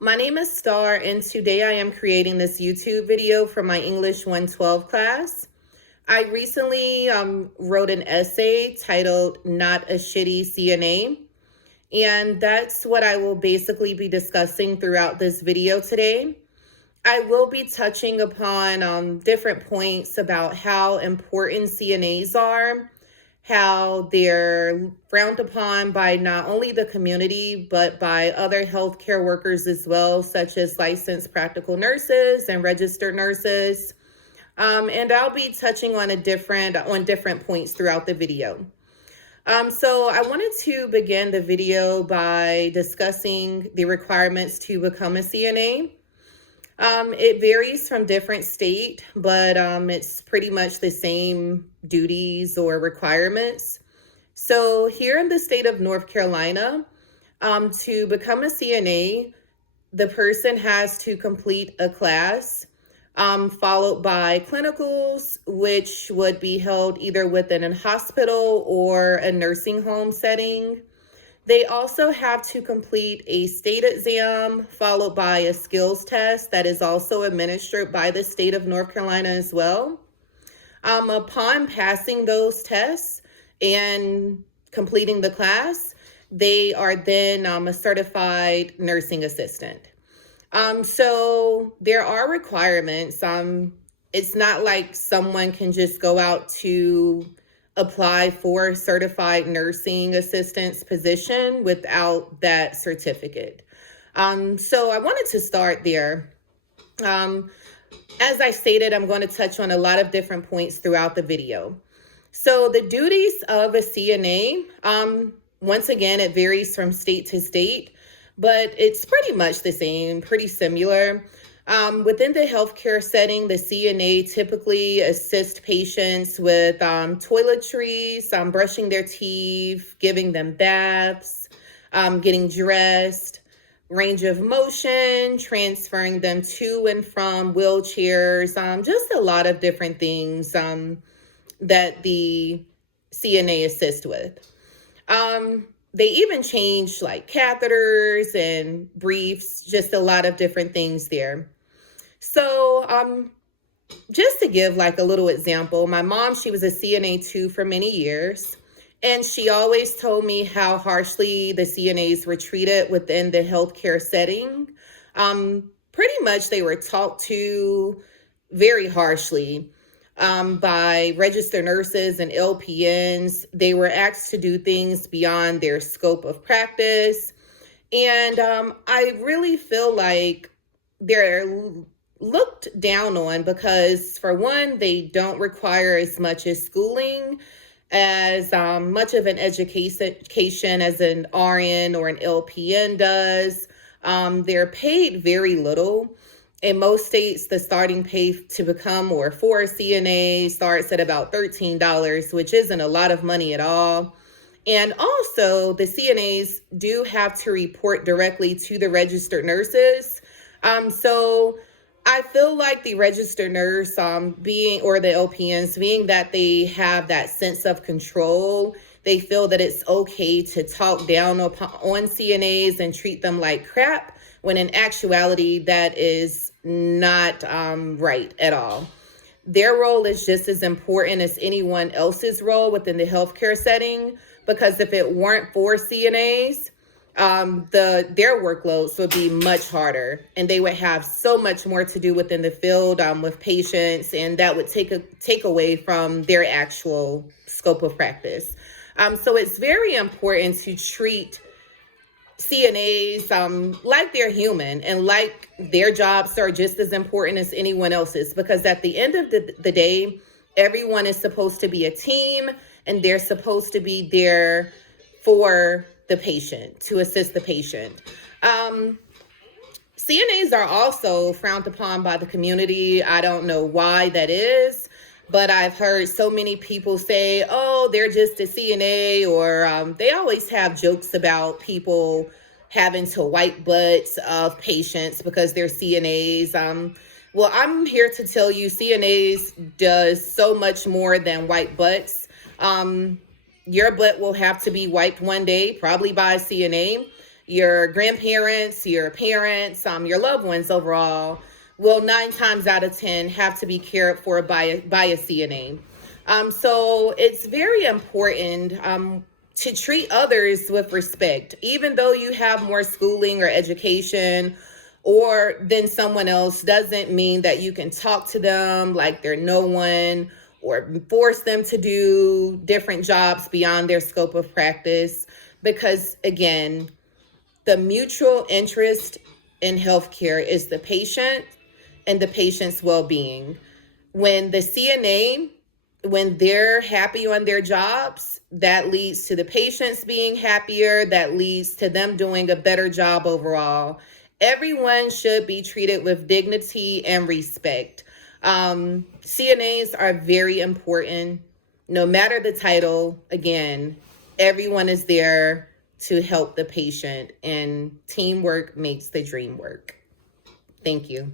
My name is Star, and today I am creating this YouTube video for my English 112 class. I recently wrote an essay titled Not a Shitty CNA, and that's what I will basically be discussing throughout this video today. I will be touching upon different points about how important CNAs are, how they're frowned upon by not only the community, but by other healthcare workers as well, such as licensed practical nurses and registered nurses. And I'll be touching on different points throughout the video. So I wanted to begin the video by discussing the requirements to become a CNA. It varies from different state, but it's pretty much the same duties or requirements. So here in the state of North Carolina, to become a CNA, the person has to complete a class, followed by clinicals, which would be held either within a hospital or a nursing home setting. They also have to complete a state exam followed by a skills test that is also administered by the state of North Carolina as well. Upon passing those tests and completing the class, they are then a certified nursing assistant. So there are requirements. It's not like someone can just go out to apply for a certified nursing assistant's position without that certificate. So I wanted to start there. As I stated, I'm going to touch on a lot of different points throughout the video. So the duties of a CNA, once again, it varies from state to state, but it's pretty much the same, pretty similar. Within the healthcare setting, the CNA typically assists patients with toiletries, brushing their teeth, giving them baths, getting dressed, range of motion, transferring them to and from wheelchairs, just a lot of different things that the CNA assists with. They even change like catheters and briefs, just a lot of different things there. So just to give like a little example, my mom, she was a CNA too for many years. And she always told me how harshly the CNAs were treated within the healthcare setting. Pretty much they were talked to very harshly by registered nurses and LPNs. They were asked to do things beyond their scope of practice. And I really feel like they're looked down on because, for one, they don't require as much as schooling, as much of an education as an RN or an LPN does. They're paid very little. In most states, the starting pay to become or for a CNA starts at about $13, which isn't a lot of money at all. And also, the CNAs do have to report directly to the registered nurses. So I feel like the registered nurse or the LPNs, being that they have that sense of control, they feel that it's okay to talk down on CNAs and treat them like crap, when in actuality, that is not right at all. Their role is just as important as anyone else's role within the healthcare setting, because if it weren't for CNAs, their workloads would be much harder, and they would have so much more to do within the field with patients, and that would take away from their actual scope of practice. So it's very important to treat CNAs like they're human and like their jobs are just as important as anyone else's, because at the end of the day, everyone is supposed to be a team, and they're supposed to be there for the patient, to assist the patient. CNAs are also frowned upon by the community. I don't know why that is, but I've heard so many people say, oh, they're just a CNA, or they always have jokes about people having to wipe butts of patients because they're CNAs. Well, I'm here to tell you CNAs does so much more than wipe butts. Your butt will have to be wiped one day, probably by a CNA. your grandparents, your parents, your loved ones overall will 9 times out of 10 have to be cared for by a CNA. So it's very important to treat others with respect, even though you have more schooling or education or than someone else, doesn't mean that you can talk to them like they're no one or force them to do different jobs beyond their scope of practice. Because again, the mutual interest in healthcare is the patient and the patient's well-being. When the CNA, when they're happy on their jobs, that leads to the patients being happier, that leads to them doing a better job overall. Everyone should be treated with dignity and respect. CNAs are very important, no matter the title. Again, everyone is there to help the patient, and teamwork makes the dream work. Thank you.